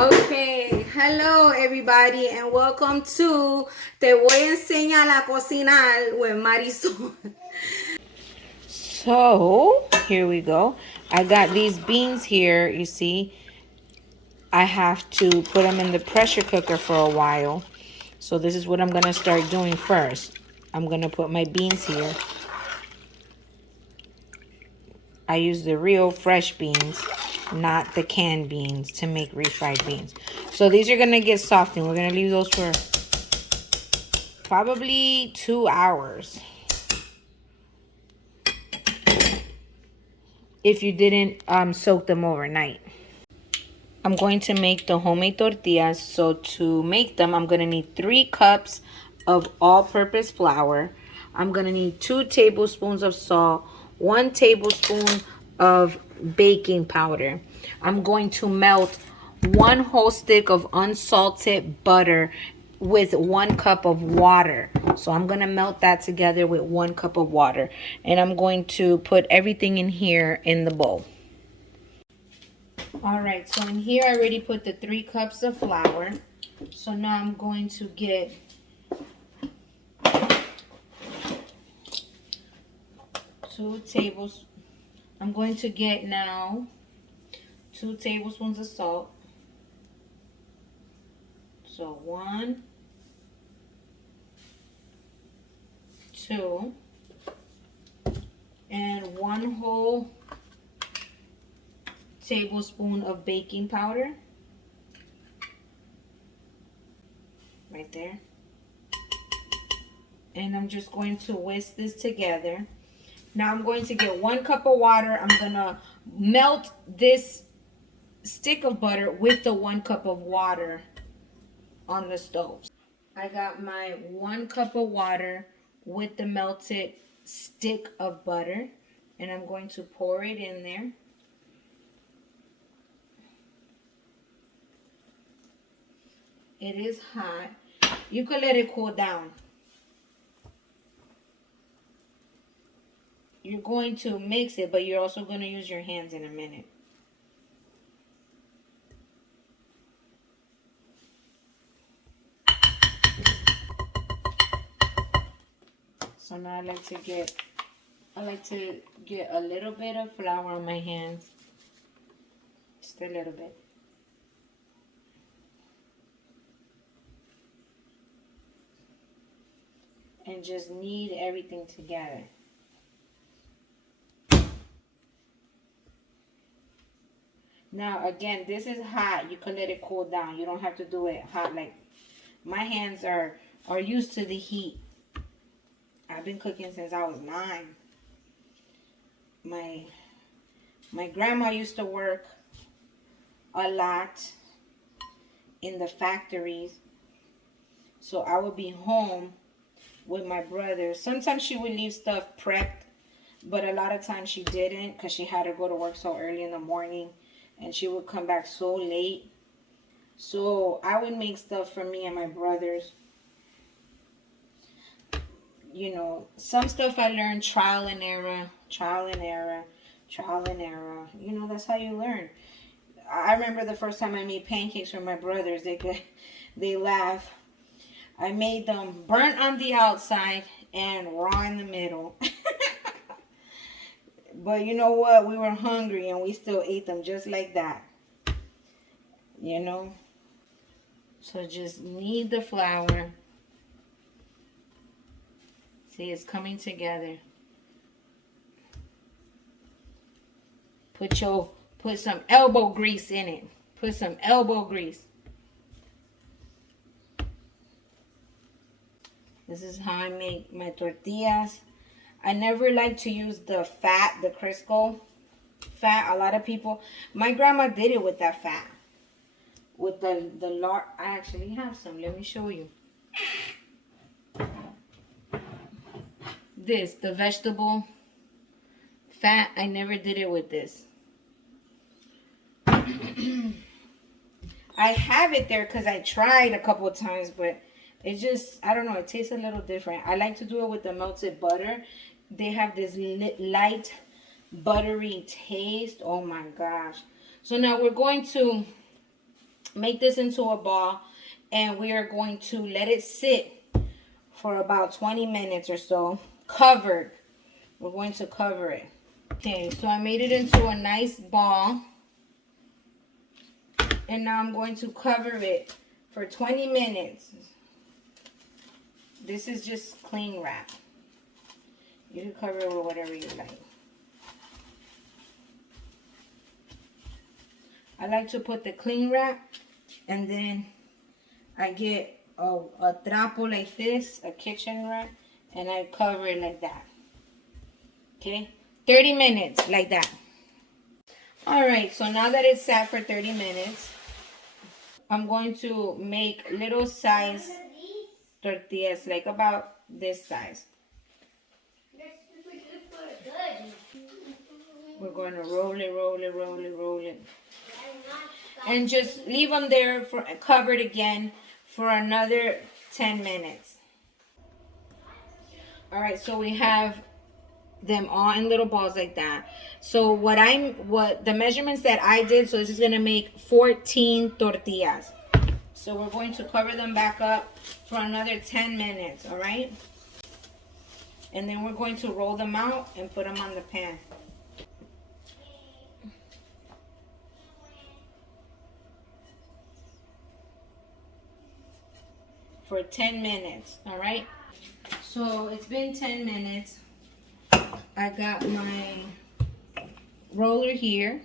Okay, hello everybody and welcome to Te voy a enseñar a cocinar with Marisol. So here we go. I got these beans here. You see, I have to put them in the pressure cooker for a while. So this is what I'm gonna start doing first. I'm gonna put my beans here. I use the real fresh beans, not the canned beans, to make refried beans. So these are gonna get soft, and we're gonna leave those for probably 2 hours. If you didn't soak them overnight. I'm going to make the homemade tortillas. So to make them, I'm going to need 3 cups of all-purpose flour. I'm going to need 2 tablespoons of salt, 1 tablespoon of baking powder. I'm going to melt 1 whole stick of unsalted butter with 1 cup of water. So I'm going to melt that together with 1 cup of water. And I'm going to put everything in here in the bowl. All right, so in here I already put the 3 cups of flour. So now I'm going to get I'm going to get now 2 tablespoons of salt. So 1, 2, and 1 whole tablespoon of baking powder. Right there. And I'm just going to whisk this together. Now I'm going to get 1 cup of water. I'm going to melt this stick of butter with the 1 cup of water on the stove. I got my 1 cup of water with the melted stick of butter, and I'm going to pour it in there. It is hot. You can let it cool down. You're going to mix it, but you're also going to use your hands in a minute. So now I like to get a little bit of flour on my hands. Just a little bit. And just knead everything together. Now again, this is hot. You can let it cool down. You don't have to do it hot. Like my hands are used to the heat. I've been cooking since I was 9. My grandma used to work a lot in the factories. So I would be home with my brother. Sometimes she would leave stuff prepped, but a lot of times she didn't because she had to go to work so early in the morning and she would come back so late. So I would make stuff for me and my brothers. You know, some stuff I learned trial and error. You know, that's how you learn. I remember the first time I made pancakes for my brothers. They laugh. I made them burnt on the outside and raw in the middle. But you know what? We were hungry and we still ate them just like that. You know? So just knead the flour. See, it's coming together. Put some elbow grease in it. Put some elbow grease. This is how I make my tortillas. I never like to use the fat, the Crisco fat. A lot of people, my grandma did it with that fat. With the lard. I actually have some. Let me show you. This, the vegetable fat. I never did it with this. I have it there because I tried a couple of times, but it just, I don't know, it tastes a little different. I like to do it with the melted butter. They have this light, buttery taste. Oh my gosh. So now we're going to make this into a ball, and we are going to let it sit for about 20 minutes or so, covered. We're going to cover it. Okay, so I made it into a nice ball, and now I'm going to cover it for 20 minutes. This is just cling wrap. You can cover it with whatever you like. I like to put the cling wrap, and then I get a trapo like this, a kitchen wrap, and I cover it like that. Okay, 30 minutes like that. All right, so now that it's sat for 30 minutes, I'm going to make little size tortillas, like about this size. We're going to roll it, roll it, roll it, roll it. And just leave them there for covered again for another 10 minutes. All right, so we have them all in little balls like that. So what the measurements that I did, so this is going to make 14 tortillas. So we're going to cover them back up for another 10 minutes, all right? And then we're going to roll them out and put them on the pan. For 10 minutes, all right? So it's been 10 minutes. I got my roller here.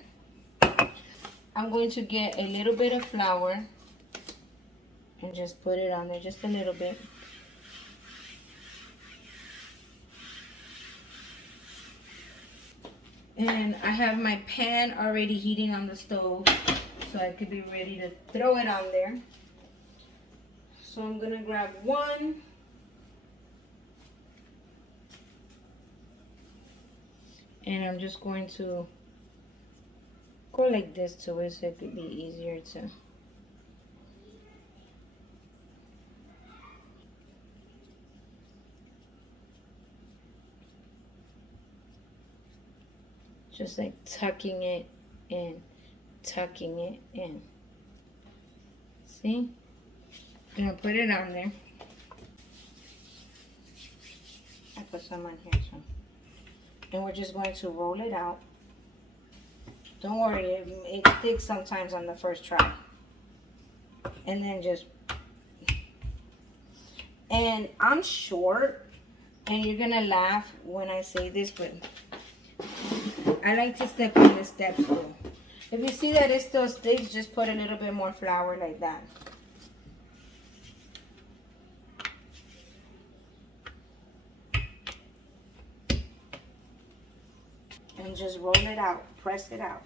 I'm going to get a little bit of flour and just put it on there, just a little bit. And I have my pan already heating on the stove, so I could be ready to throw it on there. So I'm gonna grab one. And I'm just going to go like this to it so it could be easier to. Just like tucking it in, tucking it in. See? I'm gonna put it on there. I put some on here too. And we're just going to roll it out. Don't worry, it sticks sometimes on the first try. And then just, and I'm short, and you're gonna laugh when I say this, but I like to step on the steps too. If you see that it still sticks, just put a little bit more flour like that. And just roll it out, press it out.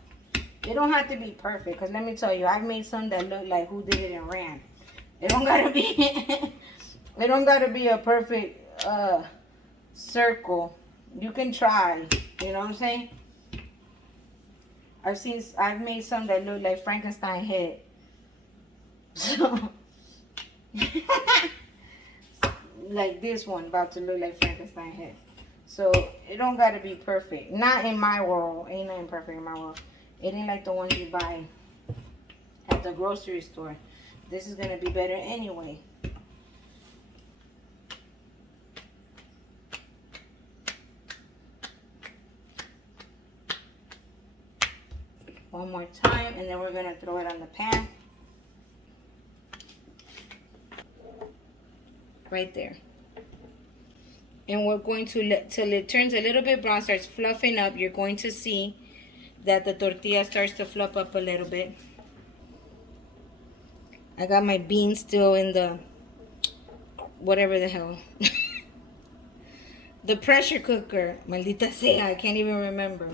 It don't have to be perfect, because let me tell you, I've made some that look like who did it and ran. It don't gotta be it don't gotta be a perfect circle. You can try, you know what I'm saying? I've made some that look like Frankenstein head. So like this one about to look like Frankenstein head. So it don't gotta be perfect. Not in my world. Ain't nothing perfect in my world. It ain't like the ones you buy at the grocery store. This is gonna be better anyway. One more time, and then we're gonna throw it on the pan. Right there. And we're going to let till it turns a little bit brown, starts fluffing up. You're going to see that the tortilla starts to fluff up a little bit. I got my beans still in the whatever the hell. The pressure cooker. Maldita sea, I can't even remember.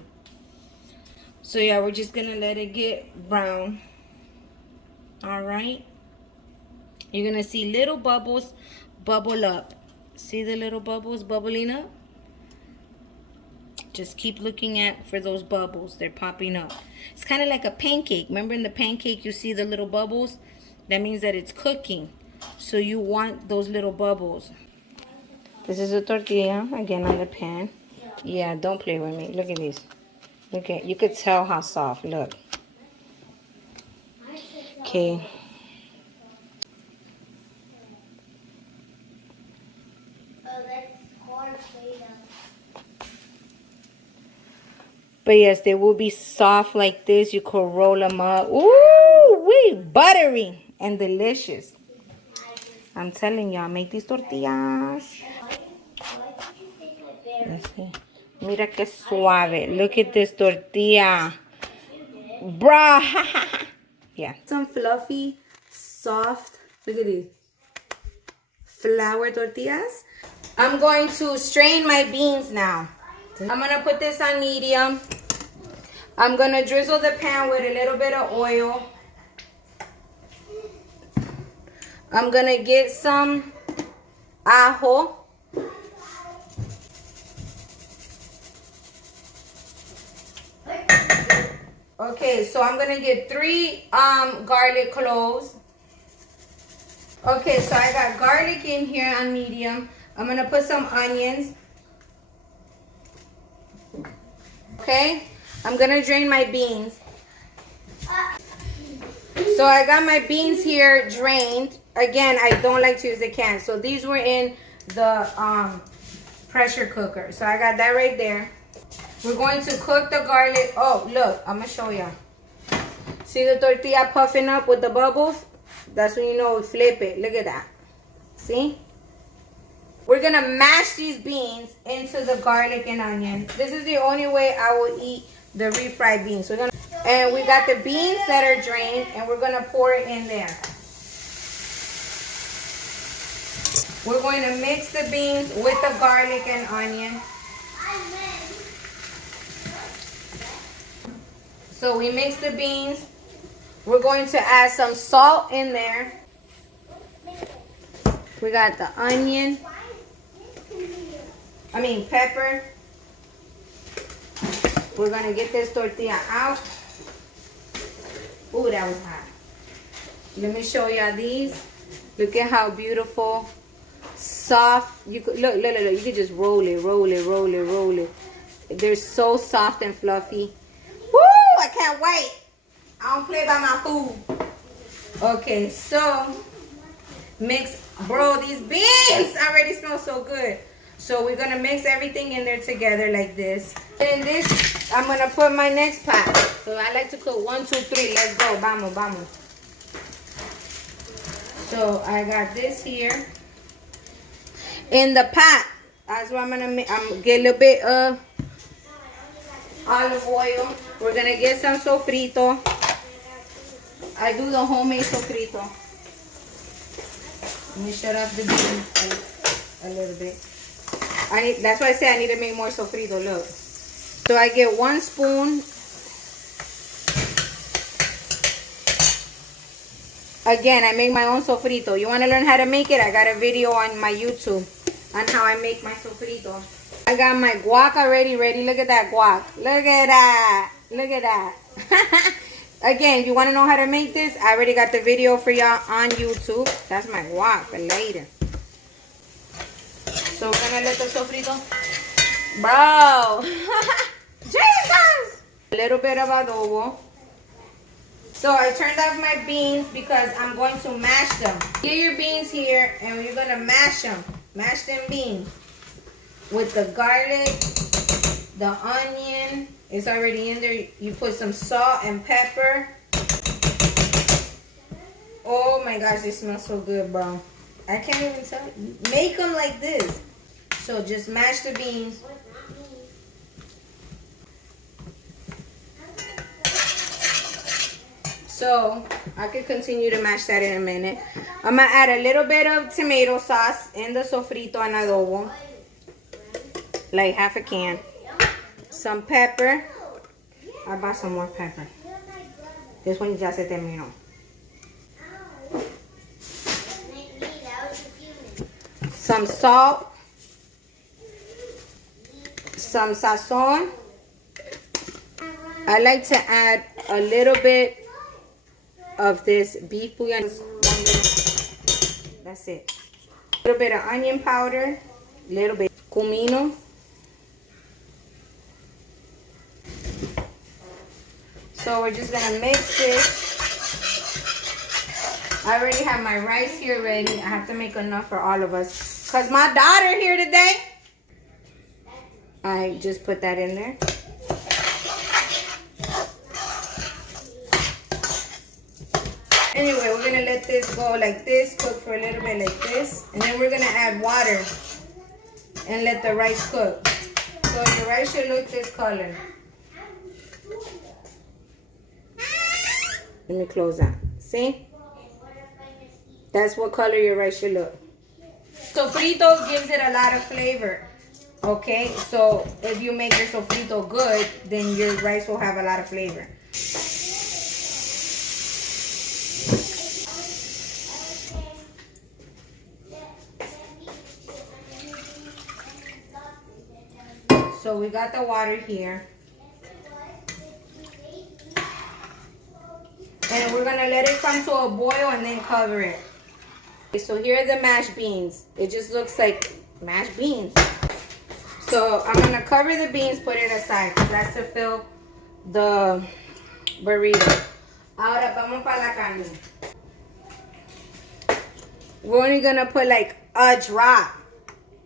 So yeah, we're just gonna let it get brown. All right. You're gonna see little bubbles bubble up. See the little bubbles bubbling up? Just keep looking for those bubbles. They're popping up. It's kind of like a pancake. Remember in the pancake you see the little bubbles? That means that it's cooking. So you want those little bubbles. This is a tortilla, again on the pan. Yeah, don't play with me. Look at these. Look at, you could tell how soft. Look. Okay. But yes, they will be soft like this. You could roll them up. Ooh, wee, buttery and delicious. I'm telling y'all, make these tortillas. Let's see. Mira que suave. Look at this tortilla. Bruh. Yeah. Some fluffy, soft, look at these, flour tortillas. I'm going to strain my beans now. I'm going to put this on medium. I'm going to drizzle the pan with a little bit of oil. I'm going to get some ajo. Okay, so I'm going to get 3 garlic cloves. Okay, so I got garlic in here on medium. I'm going to put some onions. Okay, I'm going to drain my beans. So I got my beans here drained. Again, I don't like to use the can. So these were in the pressure cooker. So I got that right there. We're going to cook the garlic. Oh, look, I'm going to show you. See the tortilla puffing up with the bubbles? That's when you know we flip it. Look at that. See? We're going to mash these beans into the garlic and onion. This is the only way I will eat the refried beans. And we got the beans that are drained, and we're going to pour it in there. We're going to mix the beans with the garlic and onion. So we mix the beans. We're going to add some salt in there. We got the onion. Pepper. We're going to get this tortilla out. Ooh, that was hot. Let me show y'all these. Look at how beautiful, soft. You could look. You could just roll it. They're so soft and fluffy. Woo! I can't wait. I don't play by my food. Okay, so mix. Bro, these beans already smell so good. So we're gonna mix everything in there together like this. And this, I'm gonna put my next pot. So I like to cook 1, 2, 3. Let's go. Vamos. So I got this here. In the pot, that's what I'm gonna get a little bit of olive oil. We're gonna get some sofrito. I do the homemade sofrito. Let me shut up the beans a little bit. That's why I say I need to make more sofrito. Look. So I get 1 spoon. Again, I make my own sofrito. You want to learn how to make it? I got a video on my YouTube on how I make my sofrito. I got my guac already ready. Look at that guac. Look at that. Again, if you want to know how to make this, I already got the video for y'all on YouTube. That's my guac for later. So we're going to let the sofrito. Bro. Jesus. A little bit of adobo. So I turned off my beans because I'm going to mash them. Get your beans here and you're going to mash them. Mash them beans. With the garlic, the onion. It's already in there. You put some salt and pepper. Oh my gosh, this smells so good, bro. I can't even tell you. Make them like this. So just mash the beans. So I can continue to mash that in a minute. I'm going to add a little bit of tomato sauce in the sofrito and adobo. Like half a can. Some pepper. I bought some more pepper. This one ya se terminó. Some salt. Some sazon. I like to add a little bit of this beef bouillon. That's it. A little bit of onion powder. A little bit of comino. So we're just gonna mix this. I already have my rice here ready. I have to make enough for all of us. Cause my daughter here today. I just put that in there. Anyway, we're gonna let this go like this, cook for a little bit like this, and then we're gonna add water and let the rice cook. So your rice should look this color. Let me close that. See? That's what color your rice should look. Sofrito gives it a lot of flavor. Okay, so if you make your sofrito good, then your rice will have a lot of flavor. So we got the water here. And we're gonna let it come to a boil and then cover it. Okay, so here are the mashed beans. It just looks like mashed beans. So I'm gonna cover the beans, put it aside, because that's to fill the burrito. Ahora vamos para la carne. We're only gonna put like a drop.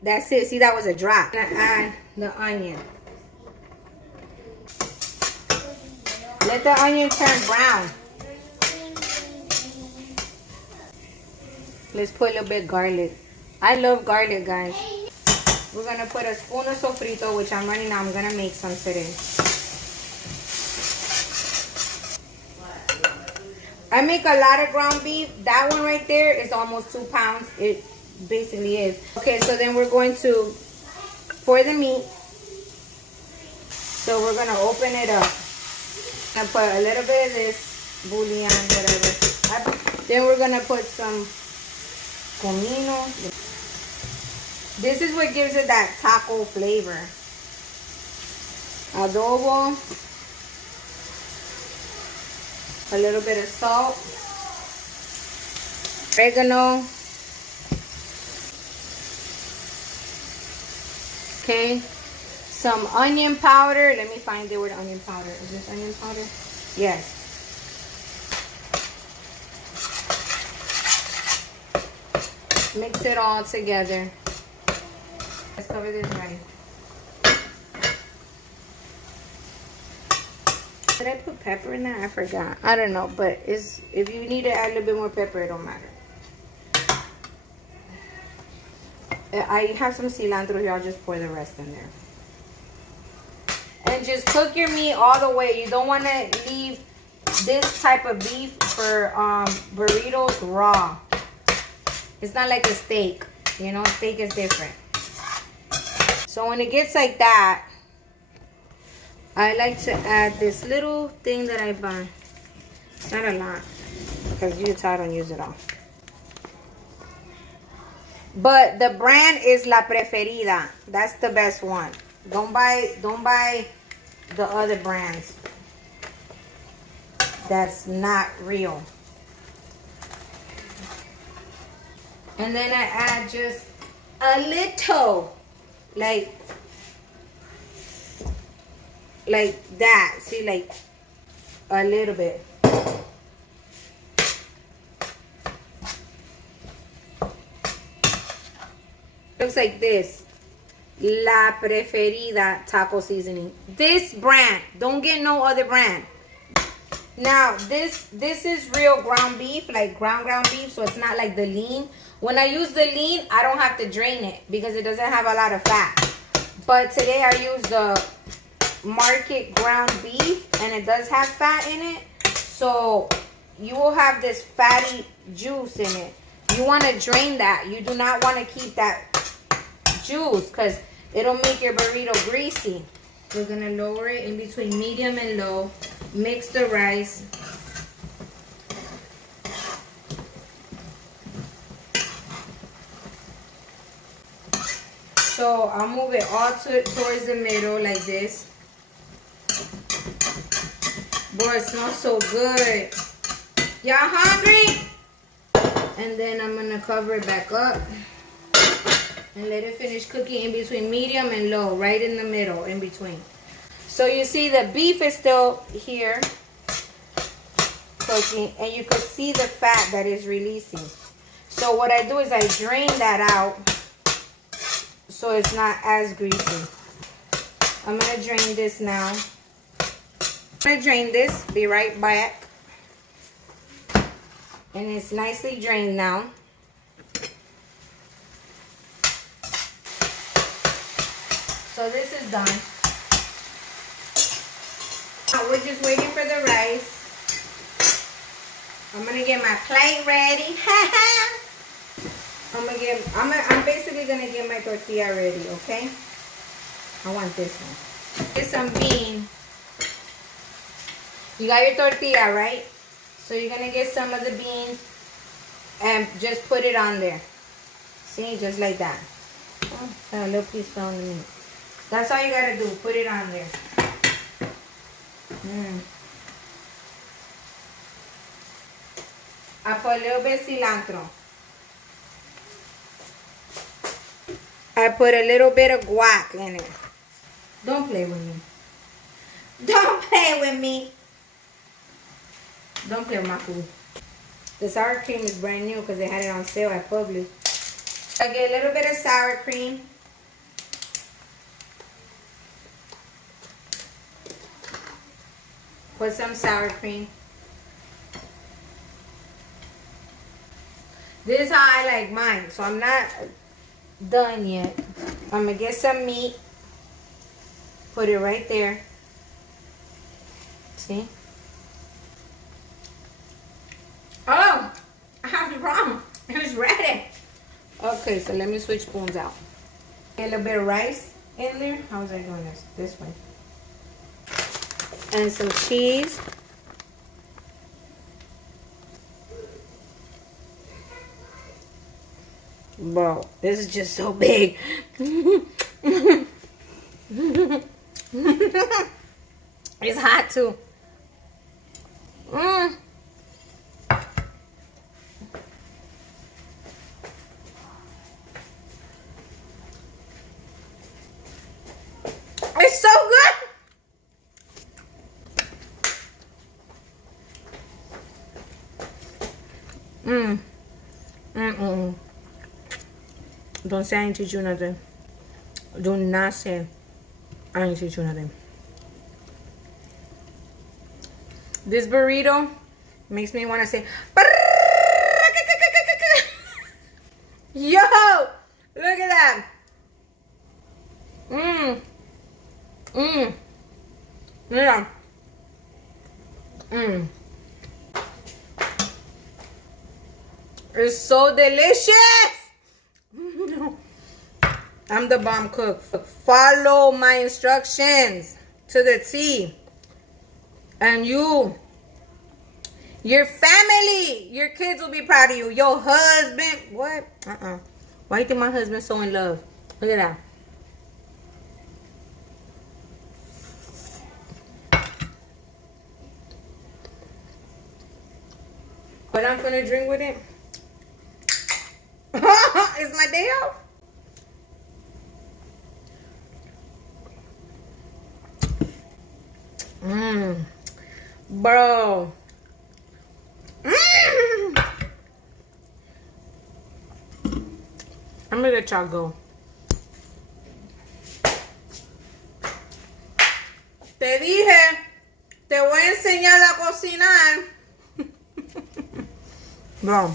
That's it. See, that was a drop. I'm gonna add the onion. Let the onion turn brown. Let's put a little bit of garlic. I love garlic, guys. We're gonna put a spoon of sofrito, which I'm running out. I'm gonna make some today. I make a lot of ground beef. That one right there is almost 2 pounds. It basically is. Okay, so then we're going to pour the meat. So we're gonna open it up and put a little bit of this bouillon, whatever. Then we're gonna put some comino. This is what gives it that taco flavor. Adobo. A little bit of salt. Oregano. Okay. Some onion powder. Let me find the word onion powder. Is this onion powder? Yes. Mix it all together. Let's cover this rice. Did I put pepper in that? I forgot. I don't know, but it's, if you need to add a little bit more pepper, it don't matter. I have some cilantro here. I'll just pour the rest in there. And just cook your meat all the way. You don't want to leave this type of beef for burritos raw. It's not like a steak. You know, steak is different. So when it gets like that, I like to add this little thing that I buy. It's not a lot, because you I don't use it all. But the brand is La Preferida. That's the best one. Don't buy the other brands. That's not real. And then I add just a little, like that. See, like a little bit. Looks like this. La Preferida taco seasoning. This brand. Don't get no other brand. Now, this is real ground beef, like ground beef, so it's not like the lean. When I use the lean, I don't have to drain it because it doesn't have a lot of fat. But today I use the market ground beef, and it does have fat in it. So you will have this fatty juice in it. You want to drain that. You do not want to keep that juice because it'll make your burrito greasy. We're going to lower it in between medium and low. Mix the rice. So I'll move it all towards the middle like this. Boy, it smells so good. Y'all hungry? And then I'm going to cover it back up. And let it finish cooking in between medium and low. Right in the middle, in between. So you see the beef is still here cooking. And you can see the fat that is releasing. So what I do is I drain that out. So it's not as greasy. I'm going to drain this now. I'm going to drain this. Be right back. And it's nicely drained now. So this is done. Now we're just waiting for the rice. I'm gonna get my plate ready. I'm basically gonna get my tortilla ready, okay? I want this one. Get some bean. You got your tortilla, right? So you're gonna get some of the beans and just put it on there. See, just like that. Oh, a little piece fell on the meat. That's all you gotta do. Put it on there. I put a little bit of cilantro. I put a little bit of guac in it. Don't play with me. Don't play with me. Don't play with my food. The sour cream is brand new because they had it on sale at Publix. I get a little bit of sour cream. Put some sour cream. This is how I like mine. So I'm not done yet. I'm going to get some meat. Put it right there. See? Oh, I was wrong. It was ready. Okay, so let me switch spoons out. Get a little bit of rice in there. How was I doing this? This way. And some cheese. Bro, this is just so big. It's hot too. It's so good. Don't say I ain't teach you nothing. Do not say I ain't teach you nothing. This burrito makes me want to say, yo, look at that. Yeah. It's so delicious. I'm the bomb cook. Follow my instructions to the T. And you, your family, your kids will be proud of you. Your husband, what? Why do you think my husband's so in love? Look at that. What I'm gonna drink with it? It's my day off. Bro. I'm gonna let y'all go. Te dije, te voy a enseñar a cocinar. Bro.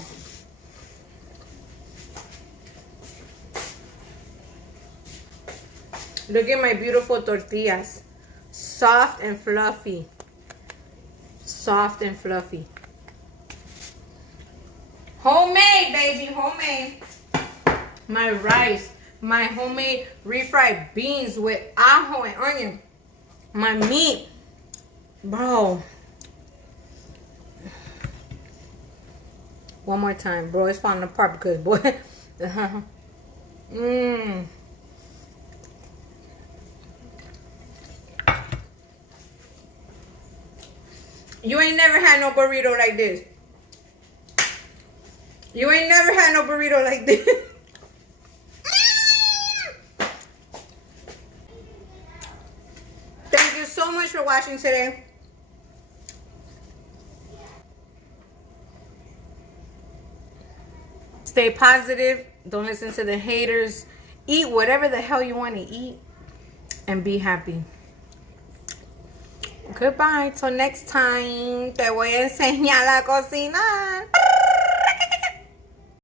Look at my beautiful tortillas. Soft and fluffy. Soft and fluffy. Homemade, baby, homemade. My rice. My homemade refried beans with ajo and onion. My meat. Bro. One more time. Bro, it's falling apart because, boy. You ain't never had no burrito like this. You ain't never had no burrito like this. Thank you so much for watching today. Stay positive. Don't listen to the haters. Eat whatever the hell you want to eat. And be happy. Goodbye. Till next time. Te voy a enseñar a cocinar.